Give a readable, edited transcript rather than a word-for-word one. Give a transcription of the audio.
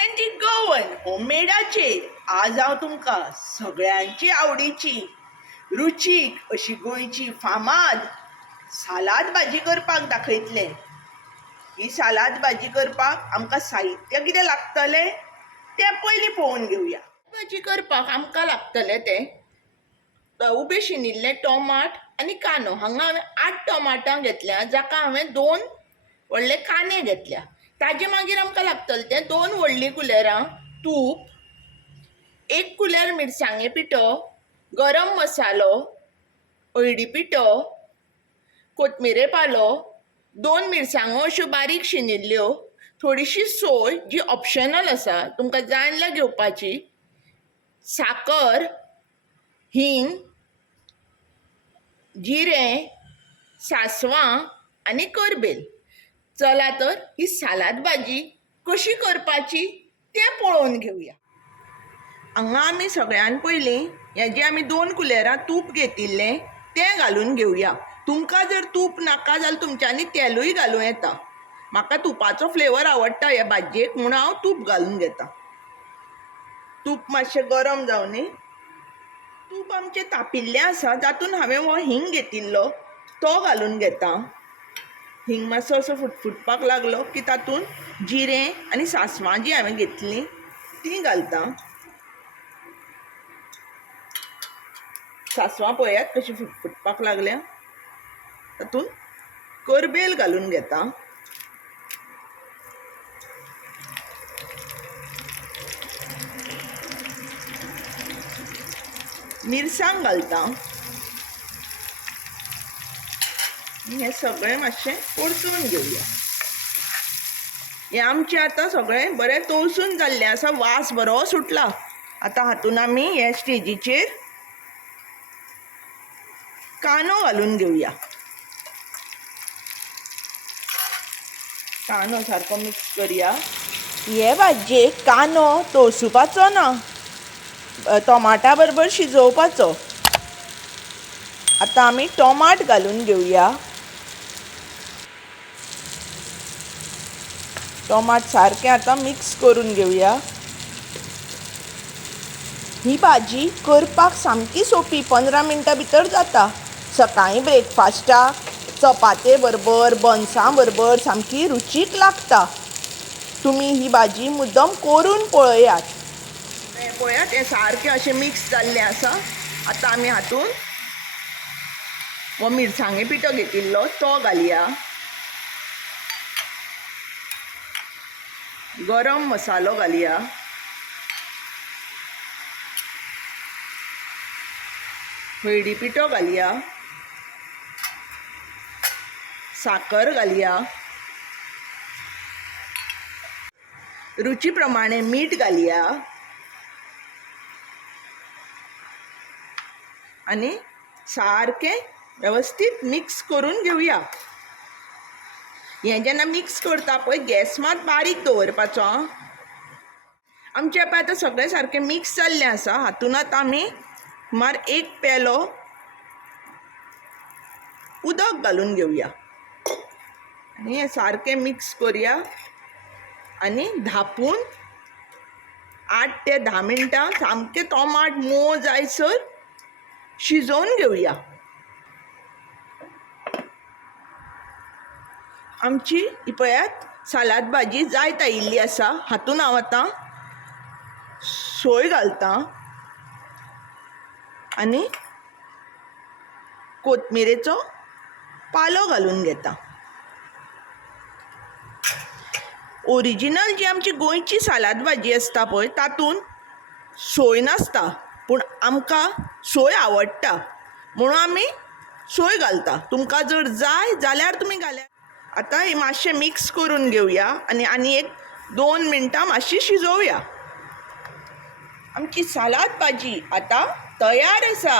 Authentic Goan होममेडाचेर आज हांव तुमकां सगळ्यांची आवडीची रुचीक अशी गोंयची फामाद सालाद भाजी करपाक दाखयतलें। ही सालाद भाजी करपाक आमकां साहित्य कितें लागतलें तें पयलीं पळोवन घेवया। भाजी करपाक आमकां लागतलें तें उबे शिनिल्ले टोमाट आनी कांदो। हांगा हांवें 8 टोमाटां घेतल्या, जाका हांवें 2 व्हडले कांदे घेतल्या। ताजे मागीर आमकां लागतलें तें 2 व्हडली कुलेरां तूप, 1 कुलेर मिरसांगे पिठो, गरम मसालो, हळदी पिठो, कोथमिरे पालो, 2 मिरसांगो अश्यो बारीक शिनिल्ल्यो, थोडीशी सोय जी ऑप्शनल आसा, तुमकां जाय जाल्यार घेवपाची, साकर, हिंग, जिरें, सासवां आनी करबेल। चला तर ही सालाद भाजी कशी करपाची तें पळोवन घेवया। हांगा आमी सगळ्यान पयलीं हें जें आमी 2 कुलेरां तूप घेतिल्लें तें घालून घेवया। तुमकां जर तूप नाका जाल्यार तुमच्यांनी तेलूय घालूं येता। म्हाका तुपाचो फ्लेवर आवडटा ह्या भाजयेक म्हणून हांव तूप घालून घेतां। तूप मातशें गरम जावनी। तूप आमचें तापिल्लें आसा, तातूंत हांवें हो हिंग घेतिल्लो तो घालून घेतां। हिंग मातसो असो फुटफुटपाक लागलो की तातूंत जिरें आनी सासवां जी हांवें घेतलीं तीं घालतां। सासवां पळयात कशी फुटफुटपाक लागल्या। तातूंत करबेल घालून घेतां। मिरसांग घालतां। हें सगळें मातशें परतून घेवया। हें आमचें आतां सगळें बरें तळसून जाल्लें आसा, वास बरो सुटला। आतां हातूंत आमी हे स्टेजीचेर कांदो घालून घेवया। कांदो सारको मिक्स करया। हे भाजयेक कांदो तळसुपाचो ना, टोमाटा बरोबर शिजोवपाचो। आतां आमी टोमाट घालून घेवया। टोमाट सारकें आतां मिक्स करून घेवया। ही भाजी करपाक सामकी सोंपी, 15 मिनटां भितर जाता। सकाळीं ब्रेकफास्टाक चपाते बरोबर, बन्सां बरोबर सामकी रुचीक लागता। तुमी ही भाजी मुद्दम करून पळयात। पळयात हें सारकें अशें मिक्स जाल्लें आसा। आतां आमी हातूंत हो मिरसांगे पिठो घेतिल्लो तो घालया। गरम मसालो घालया। हळदी पिठो घालया। साकर घालया। रुची प्रमाणे मीठ घालया आनी सारकें वेवस्थीत मिक्स करून घेवया। हें जेन्ना मिक्स करता पळय गॅस मात बारीक दवरपाचो। आमचें पळय आतां सगळें सारकें मिक्स जाल्लें आसा। हातूंत आतां आमी सुमार 1 पेलो उदक घालून घेवया आनी हें सारकें मिक्स करया आनी धापून 8 ते 10 मिनटां सामकें टोमाट मोव जायसर शिजोवन घेवया। आमची ही पळयात सालाद भाजी जायत आयिल्ली आसा। हातूंत हांव आतां सोय घालतां आनी कोथमिरेचो पालो घालून घेतां। ओरिजिनल जी आमची गोंयची सालाद भाजी आसता पळय तातूंत सोय नासता, पूण आमकां सोय आवडटा म्हणून आमी सोय घालता। तुमकां जर जाय जाल्यार तुमी घाल्यात। आतां ही मातशें मिक्स करून घेवया आनी एक 2 मिनटां मातशी शिजोवया। आमची सालाद भाजी आतां तयार आसा।